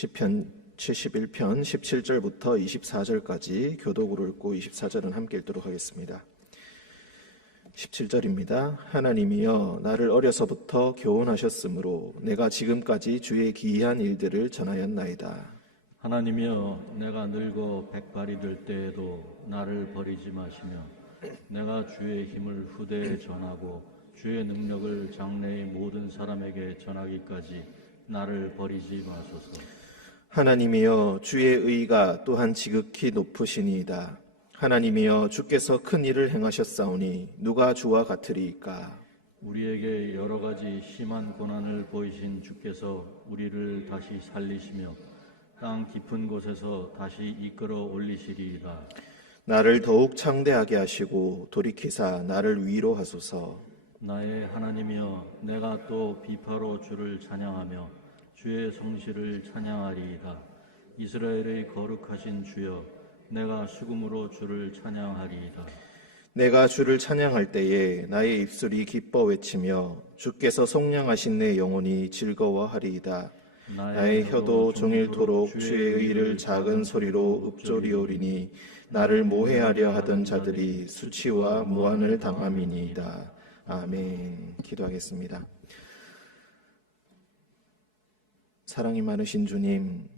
시편 71편 17절부터 24절까지 교독으로 읽고 24절은 함께 읽도록 하겠습니다. 17절입니다. 하나님이여 나를 어려서부터 교훈하셨으므로 내가 지금까지 주의 기이한 일들을 전하였나이다. 하나님이여 내가 늙어 백발이 될 때에도 나를 버리지 마시며 내가 주의 힘을 후대에 전하고 주의 능력을 장래의 모든 사람에게 전하기까지 나를 버리지 마소서. 하나님이여 주의 의가 또한 지극히 높으시니이다. 하나님이여 주께서 큰 일을 행하셨사오니 누가 주와 같으리이까. 우리에게 여러 가지 심한 고난을 보이신 주께서 우리를 다시 살리시며 땅 깊은 곳에서 다시 이끌어 올리시리이다. 나를 더욱 창대하게 하시고 돌이키사 나를 위로하소서. 나의 하나님이여 내가 또 비파로 주를 찬양하며 주의 성실을 찬양하리이다. 이스라엘의 거룩하신 주여 내가 수금으로 주를 찬양하리이다. 내가 주를 찬양할 때에 나의 입술이 기뻐 외치며 주께서 속량하신 내 영혼이 즐거워하리이다. 나의 혀도 종일토록 주의 의를 작은 소리로 읊조리오리니 나를 모해하려 하던 자들이 수치와 무한을 당함이니이다. 아멘. 기도하겠습니다. 사랑이 많으신 주님,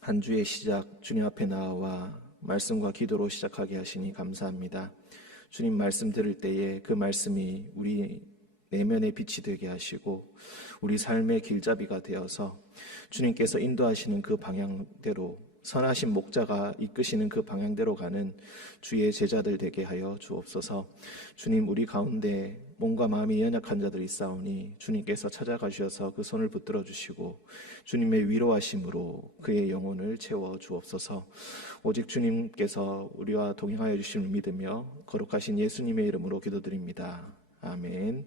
한 주의 시작 주님 앞에 나와 말씀과 기도로 시작하게 하시니 감사합니다. 주님 말씀 들을 때에 그 말씀이 우리 내면의 빛이 되게 하시고 우리 삶의 길잡이가 되어서 주님께서 인도하시는 그 방향대로 선하신 목자가 이끄시는 그 방향대로 가는 주의 제자들 되게 하여 주옵소서. 주님 우리 가운데 몸과 마음이 연약한 자들이 있사오니 주님께서 찾아가셔서 그 손을 붙들어 주시고 주님의 위로하심으로 그의 영혼을 채워 주옵소서. 오직 주님께서 우리와 동행하여 주심을 믿으며 거룩하신 예수님의 이름으로 기도드립니다. 아멘.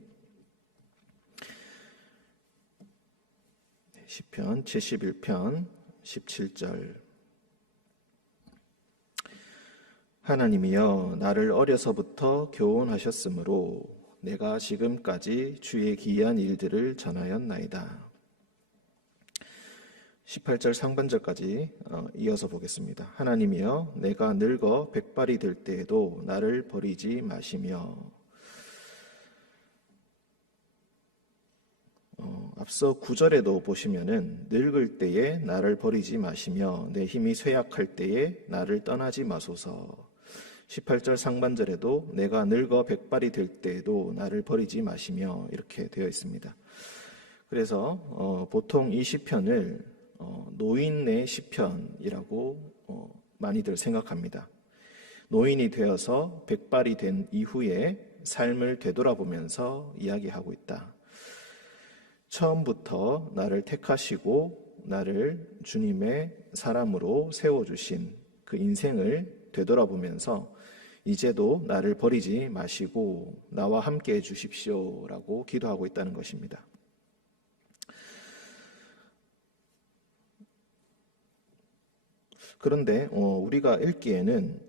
시편 71편 17절. 하나님이여 나를 어려서부터 교훈하셨으므로 내가 지금까지 주의 기이한 일들을 전하였나이다. 18절 상반절까지 이어서 보겠습니다. 하나님이여 내가 늙어 백발이 될 때에도 나를 버리지 마시며. 앞서 9절에도 보시면은 늙을 때에 나를 버리지 마시며 내 힘이 쇠약할 때에 나를 떠나지 마소서. 18절 상반절에도 내가 늙어 백발이 될 때에도 나를 버리지 마시며 이렇게 되어 있습니다. 그래서 보통 이 시편을 노인의 시편이라고 많이들 생각합니다. 노인이 되어서 백발이 된 이후에 삶을 되돌아보면서 이야기하고 있다. 처음부터 나를 택하시고 나를 주님의 사람으로 세워주신 그 인생을 되돌아보면서 이제도 나를 버리지 마시고 나와 함께 해주십시오라고 기도하고 있다는 것입니다. 그런데 우리가 읽기에는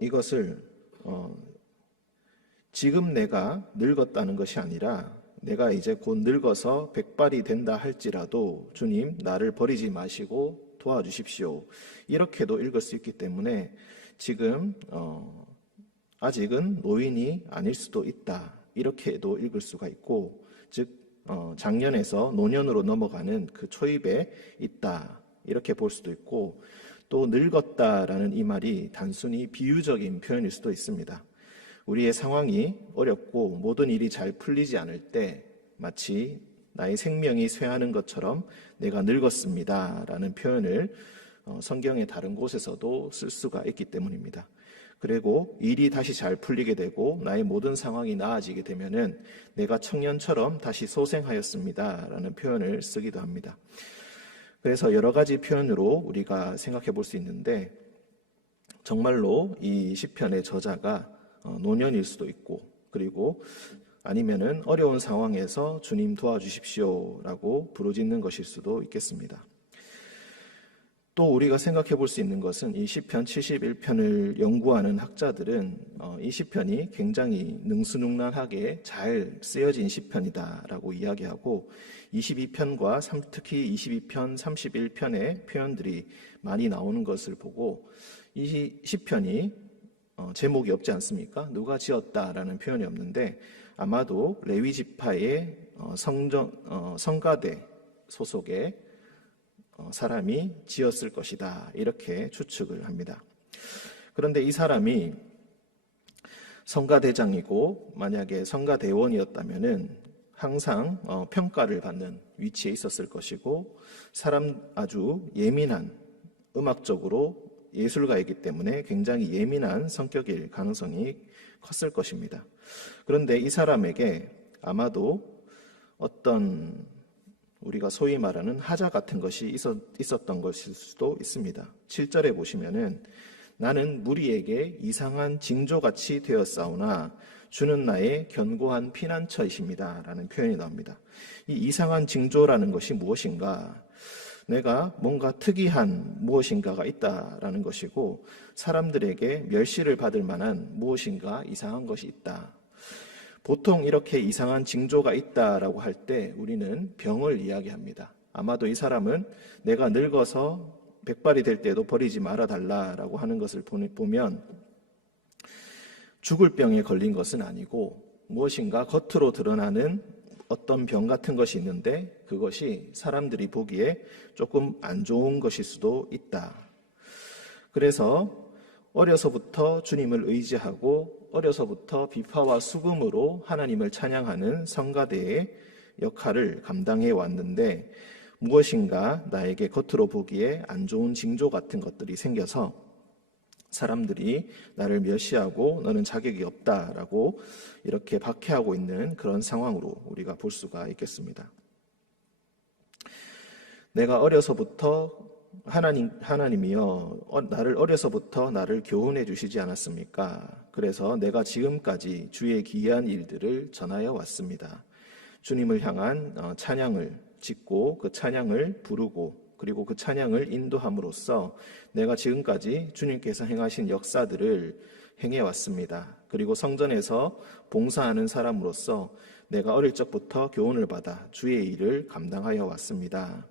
이것을 지금 내가 늙었다는 것이 아니라 내가 이제 곧 늙어서 백발이 된다 할지라도 주님 나를 버리지 마시고 도와주십시오. 이렇게도 읽을 수 있기 때문에 지금 아직은 노인이 아닐 수도 있다. 이렇게도 읽을 수가 있고 즉 장년에서 노년으로 넘어가는 그 초입에 있다. 이렇게 볼 수도 있고 또 늙었다라는 이 말이 단순히 비유적인 표현일 수도 있습니다. 우리의 상황이 어렵고 모든 일이 잘 풀리지 않을 때 마치 나의 생명이 쇠하는 것처럼 내가 늙었습니다 라는 표현을 성경의 다른 곳에서도 쓸 수가 있기 때문입니다. 그리고 일이 다시 잘 풀리게 되고 나의 모든 상황이 나아지게 되면은 내가 청년처럼 다시 소생하였습니다 라는 표현을 쓰기도 합니다. 그래서 여러 가지 표현으로 우리가 생각해 볼 수 있는데 정말로 이 시편의 저자가 노년일 수도 있고 그리고 아니면은 어려운 상황에서 주님 도와주십시오라고 부르짖는 것일 수도 있겠습니다. 또 우리가 생각해 볼 수 있는 것은 이 시편 71편을 연구하는 학자들은 이 시편이 굉장히 능수능란하게 잘 쓰여진 시편이다라고 이야기하고 22편과 특히 22편, 31편의 표현들이 많이 나오는 것을 보고 이 시편이 제목이 없지 않습니까? 누가 지었다라는 표현이 없는데 아마도 레위 지파의 성가대 소속의 사람이 지었을 것이다 이렇게 추측을 합니다. 그런데 이 사람이 성가대장이고 만약에 성가대원이었다면은 항상 평가를 받는 위치에 있었을 것이고 아주 예민한 음악적으로 예술가이기 때문에 굉장히 예민한 성격일 가능성이 컸을 것입니다. 그런데 이 사람에게 아마도 어떤 우리가 소위 말하는 하자 같은 것이 있었던 것일 수도 있습니다. 7절에 보시면은 나는 무리에게 이상한 징조같이 되었사오나 주는 나의 견고한 피난처이십니다 라는 표현이 나옵니다. 이 이상한 징조라는 것이 무엇인가? 내가 뭔가 특이한 무엇인가가 있다라는 것이고 사람들에게 멸시를 받을 만한 무엇인가 이상한 것이 있다. 보통 이렇게 이상한 징조가 있다라고 할 때 우리는 병을 이야기합니다. 아마도 이 사람은 내가 늙어서 백발이 될 때도 버리지 말아달라라고 하는 것을 보면 죽을 병에 걸린 것은 아니고 무엇인가 겉으로 드러나는 어떤 병 같은 것이 있는데 그것이 사람들이 보기에 조금 안 좋은 것일 수도 있다. 그래서 어려서부터 주님을 의지하고 어려서부터 비파와 수금으로 하나님을 찬양하는 성가대의 역할을 감당해 왔는데 무엇인가 나에게 겉으로 보기에 안 좋은 징조 같은 것들이 생겨서 사람들이 나를 멸시하고 너는 자격이 없다라고 이렇게 박해하고 있는 그런 상황으로 우리가 볼 수가 있겠습니다. 내가 어려서부터 하나님이여 나를 어려서부터 나를 교훈해 주시지 않았습니까? 그래서 내가 지금까지 주의 기이한 일들을 전하여 왔습니다. 주님을 향한 찬양을 짓고 그 찬양을 부르고 그리고 그 찬양을 인도함으로써 내가 지금까지 주님께서 행하신 역사들을 행해왔습니다. 그리고 성전에서 봉사하는 사람으로서 내가 어릴 적부터 교훈을 받아 주의 일을 감당하여 왔습니다.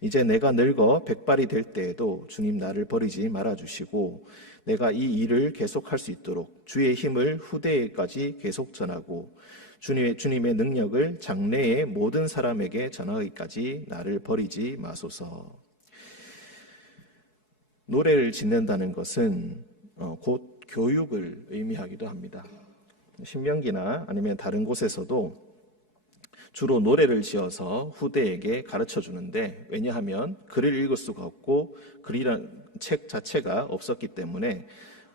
이제 내가 늙어 백발이 될 때에도 주님 나를 버리지 말아주시고 내가 이 일을 계속할 수 있도록 주의 힘을 후대에까지 계속 전하고 주님의 능력을 장래의 모든 사람에게 전하기까지 나를 버리지 마소서. 노래를 짓는다는 것은 곧 교육을 의미하기도 합니다. 신명기나 아니면 다른 곳에서도 주로 노래를 지어서 후대에게 가르쳐 주는데 왜냐하면 글을 읽을 수가 없고 글이란 책 자체가 없었기 때문에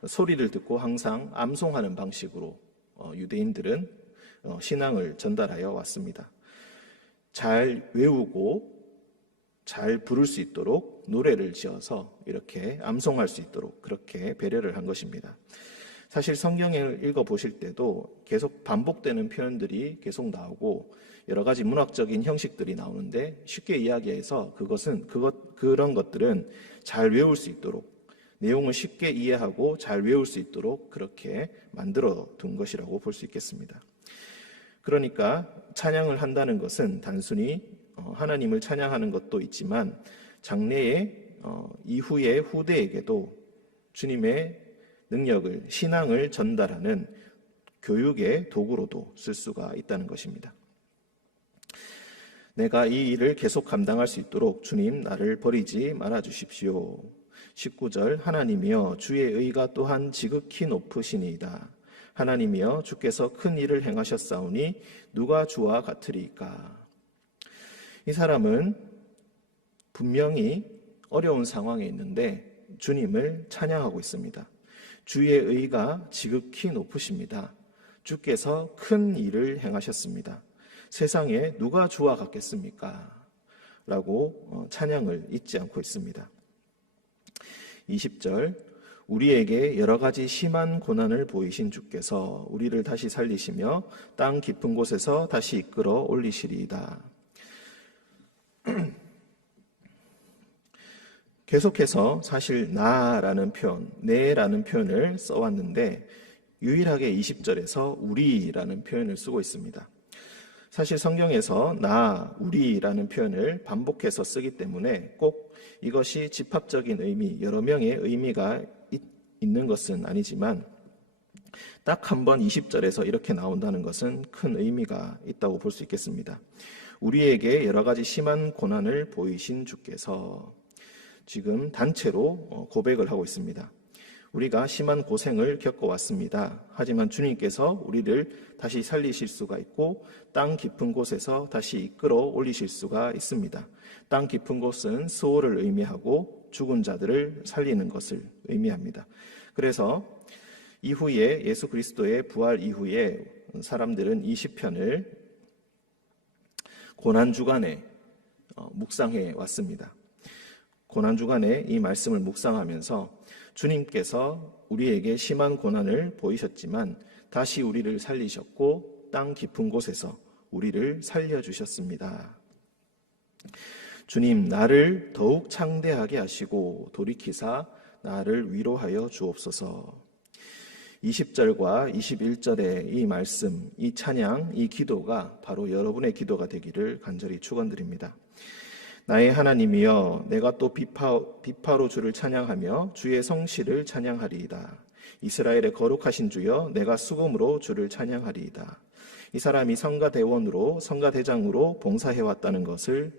소리를 듣고 항상 암송하는 방식으로 유대인들은 신앙을 전달하여 왔습니다. 잘 외우고 잘 부를 수 있도록 노래를 지어서 이렇게 암송할 수 있도록 그렇게 배려를 한 것입니다. 사실 성경을 읽어보실 때도 계속 반복되는 표현들이 계속 나오고 여러 가지 문학적인 형식들이 나오는데 쉽게 이야기해서 그런 것들은 잘 외울 수 있도록 내용을 쉽게 이해하고 잘 외울 수 있도록 그렇게 만들어 둔 것이라고 볼 수 있겠습니다. 그러니까 찬양을 한다는 것은 단순히 하나님을 찬양하는 것도 있지만 장래에 이후의 후대에게도 주님의 능력을 신앙을 전달하는 교육의 도구로도 쓸 수가 있다는 것입니다. 내가 이 일을 계속 감당할 수 있도록 주님 나를 버리지 말아 주십시오. 19절 하나님이여 주의 의가 또한 지극히 높으시니이다. 하나님이여 주께서 큰 일을 행하셨사오니 누가 주와 같으리이까. 이 사람은 분명히 어려운 상황에 있는데 주님을 찬양하고 있습니다. 주의 의가 지극히 높으십니다. 주께서 큰 일을 행하셨습니다. 세상에 누가 주와 같겠습니까? 라고 찬양을 잊지 않고 있습니다. 20절 우리에게 여러 가지 심한 고난을 보이신 주께서 우리를 다시 살리시며 땅 깊은 곳에서 다시 이끌어 올리시리이다. 계속해서 사실 나라는 표현, 내라는 표현을 써왔는데 유일하게 20절에서 우리라는 표현을 쓰고 있습니다. 사실 성경에서 나, 우리라는 표현을 반복해서 쓰기 때문에 꼭 이것이 집합적인 의미, 여러 명의 의미가 있는 것은 아니지만 딱 한 번 20절에서 이렇게 나온다는 것은 큰 의미가 있다고 볼 수 있겠습니다. 우리에게 여러 가지 심한 고난을 보이신 주께서 지금 단체로 고백을 하고 있습니다. 우리가 심한 고생을 겪어왔습니다. 하지만 주님께서 우리를 다시 살리실 수가 있고 땅 깊은 곳에서 다시 이끌어 올리실 수가 있습니다. 땅 깊은 곳은 수호를 의미하고 죽은 자들을 살리는 것을 의미합니다. 그래서 이후에 예수 그리스도의 부활 이후에 사람들은 이 시편을 고난주간에 묵상해 왔습니다. 고난주간에 이 말씀을 묵상하면서 주님께서 우리에게 심한 고난을 보이셨지만 다시 우리를 살리셨고 땅 깊은 곳에서 우리를 살려주셨습니다. 주님, 나를 더욱 창대하게 하시고 돌이키사 나를 위로하여 주옵소서. 20절과 21절의 이 말씀, 이 찬양, 이 기도가 바로 여러분의 기도가 되기를 간절히 축원드립니다. 나의 하나님이여, 내가 또 비파로 주를 찬양하며 주의 성실을 찬양하리이다. 이스라엘의 거룩하신 주여, 내가 수금으로 주를 찬양하리이다. 이 사람이 성가대원으로 성가대장으로 봉사해왔다는 것을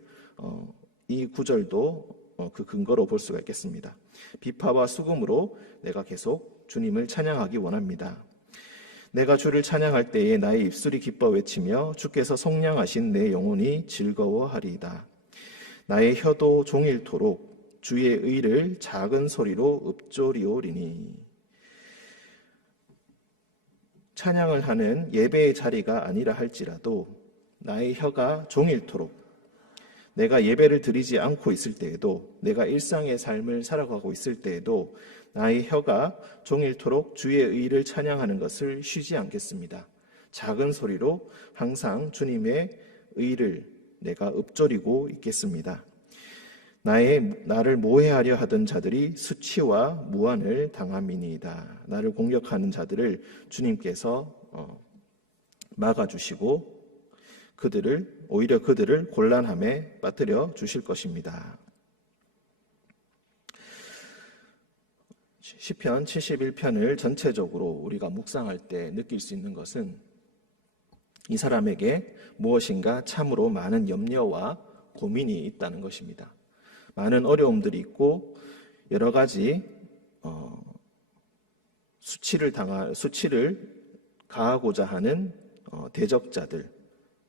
이 구절도 그 근거로 볼 수가 있겠습니다. 비파와 수금으로 내가 계속 주님을 찬양하기 원합니다. 내가 주를 찬양할 때에 나의 입술이 기뻐 외치며 주께서 속량하신 내 영혼이 즐거워하리이다. 나의 혀도 종일토록 주의 의를 작은 소리로 읊조리오리니. 찬양을 하는 예배의 자리가 아니라 할지라도 나의 혀가 종일토록 내가 예배를 드리지 않고 있을 때에도, 내가 일상의 삶을 살아가고 있을 때에도 나의 혀가 종일토록 주의 의를 찬양하는 것을 쉬지 않겠습니다. 작은 소리로 항상 주님의 의를 내가 읊조리고 있겠습니다. 나를 모해하려 하던 자들이 수치와 무한을 당함이니이다. 나를 공격하는 자들을 주님께서 막아주시고 오히려 그들을 곤란함에 빠뜨려 주실 것입니다. 시편 71편을 전체적으로 우리가 묵상할 때 느낄 수 있는 것은 이 사람에게 무엇인가 참으로 많은 염려와 고민이 있다는 것입니다. 많은 어려움들이 있고 여러 가지 수치를 가하고자 하는 대적자들,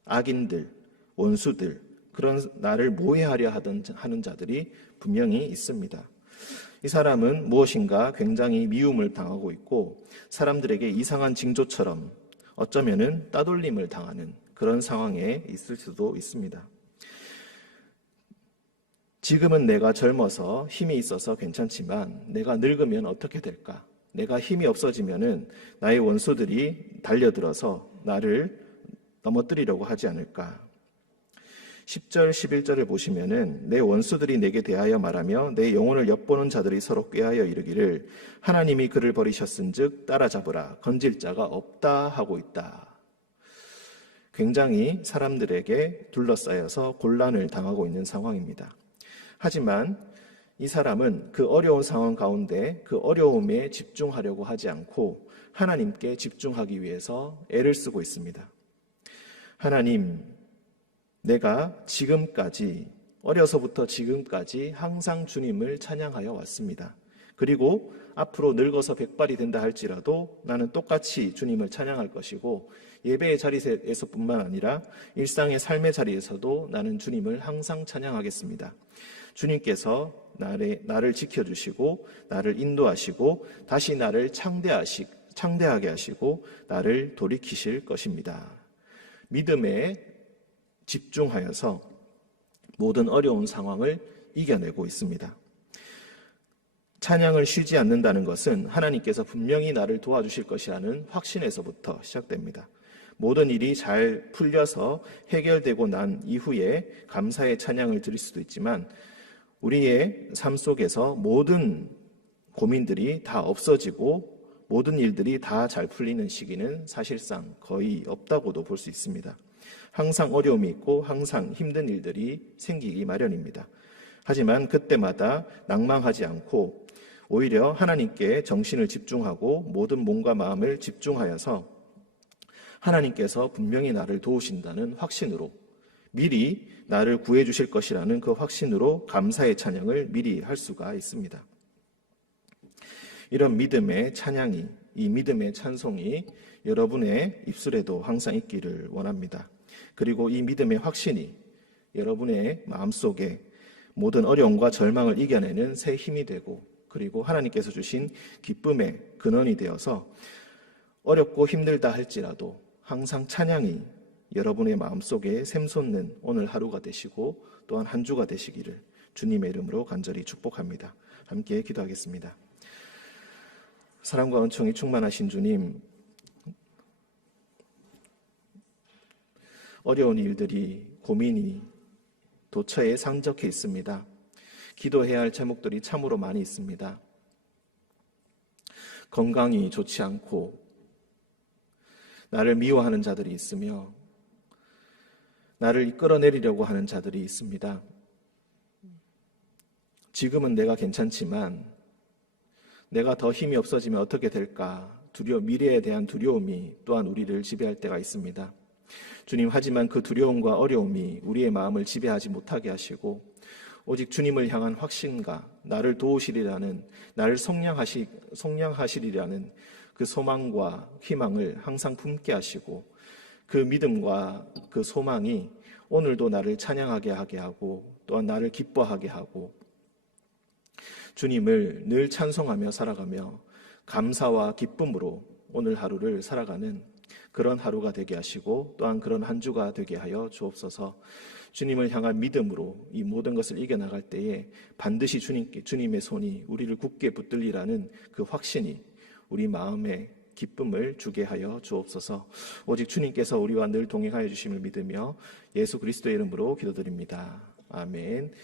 악인들, 원수들, 그런 나를 모해하려 하는 자들이 분명히 있습니다. 이 사람은 무엇인가 굉장히 미움을 당하고 있고 사람들에게 이상한 징조처럼 어쩌면은 따돌림을 당하는 그런 상황에 있을 수도 있습니다. 지금은 내가 젊어서 힘이 있어서 괜찮지만 내가 늙으면 어떻게 될까? 내가 힘이 없어지면은 나의 원수들이 달려들어서 나를 넘어뜨리려고 하지 않을까? 10절, 11절을 보시면은 내 원수들이 내게 대하여 말하며 내 영혼을 엿보는 자들이 서로 꾀하여 이르기를 하나님이 그를 버리셨은즉 따라잡으라 건질 자가 없다 하고 있다. 굉장히 사람들에게 둘러싸여서 곤란을 당하고 있는 상황입니다. 하지만 이 사람은 그 어려운 상황 가운데 그 어려움에 집중하려고 하지 않고 하나님께 집중하기 위해서 애를 쓰고 있습니다. 하나님, 내가 지금까지 어려서부터 지금까지 항상 주님을 찬양하여 왔습니다. 그리고 앞으로 늙어서 백발이 된다 할지라도 나는 똑같이 주님을 찬양할 것이고 예배의 자리에서뿐만 아니라 일상의 삶의 자리에서도 나는 주님을 항상 찬양하겠습니다. 주님께서 나를 지켜주시고 나를 인도하시고 다시 나를 창대하게 하시고 나를 돌이키실 것입니다. 믿음에 집중하여서 모든 어려운 상황을 이겨내고 있습니다. 찬양을 쉬지 않는다는 것은 하나님께서 분명히 나를 도와주실 것이라는 확신에서부터 시작됩니다. 모든 일이 잘 풀려서 해결되고 난 이후에 감사의 찬양을 드릴 수도 있지만 우리의 삶 속에서 모든 고민들이 다 없어지고 모든 일들이 다 잘 풀리는 시기는 사실상 거의 없다고도 볼 수 있습니다. 항상 어려움이 있고 항상 힘든 일들이 생기기 마련입니다. 하지만 그때마다 낭망하지 않고 오히려 하나님께 정신을 집중하고 모든 몸과 마음을 집중하여서 하나님께서 분명히 나를 도우신다는 확신으로 미리 나를 구해 주실 것이라는 그 확신으로 감사의 찬양을 미리 할 수가 있습니다. 이런 믿음의 찬양이, 이 믿음의 찬송이 여러분의 입술에도 항상 있기를 원합니다. 그리고 이 믿음의 확신이 여러분의 마음속에 모든 어려움과 절망을 이겨내는 새 힘이 되고, 그리고 하나님께서 주신 기쁨의 근원이 되어서 어렵고 힘들다 할지라도 항상 찬양이 여러분의 마음속에 샘솟는 오늘 하루가 되시고 또한 한 주가 되시기를 주님의 이름으로 간절히 축복합니다. 함께 기도하겠습니다. 사랑과 은총이 충만하신 주님, 어려운 일들이, 고민이 도처에 산적해 있습니다. 기도해야 할 제목들이 참으로 많이 있습니다. 건강이 좋지 않고 나를 미워하는 자들이 있으며 나를 이끌어내리려고 하는 자들이 있습니다. 지금은 내가 괜찮지만 내가 더 힘이 없어지면 어떻게 될까? 미래에 대한 두려움이 또한 우리를 지배할 때가 있습니다. 주님, 하지만 그 두려움과 어려움이 우리의 마음을 지배하지 못하게 하시고 오직 주님을 향한 확신과 나를 도우시리라는, 나를 속량하시리라는 그 소망과 희망을 항상 품게 하시고 그 믿음과 그 소망이 오늘도 나를 찬양하게 하게 하고 또한 나를 기뻐하게 하고 주님을 늘 찬송하며 살아가며 감사와 기쁨으로 오늘 하루를 살아가는 그런 하루가 되게 하시고 또한 그런 한 주가 되게 하여 주옵소서. 주님을 향한 믿음으로 이 모든 것을 이겨나갈 때에 반드시 주님의 손이 우리를 굳게 붙들리라는 그 확신이 우리 마음에 기쁨을 주게 하여 주옵소서. 오직 주님께서 우리와 늘 동행하여 주심을 믿으며 예수 그리스도의 이름으로 기도드립니다. 아멘.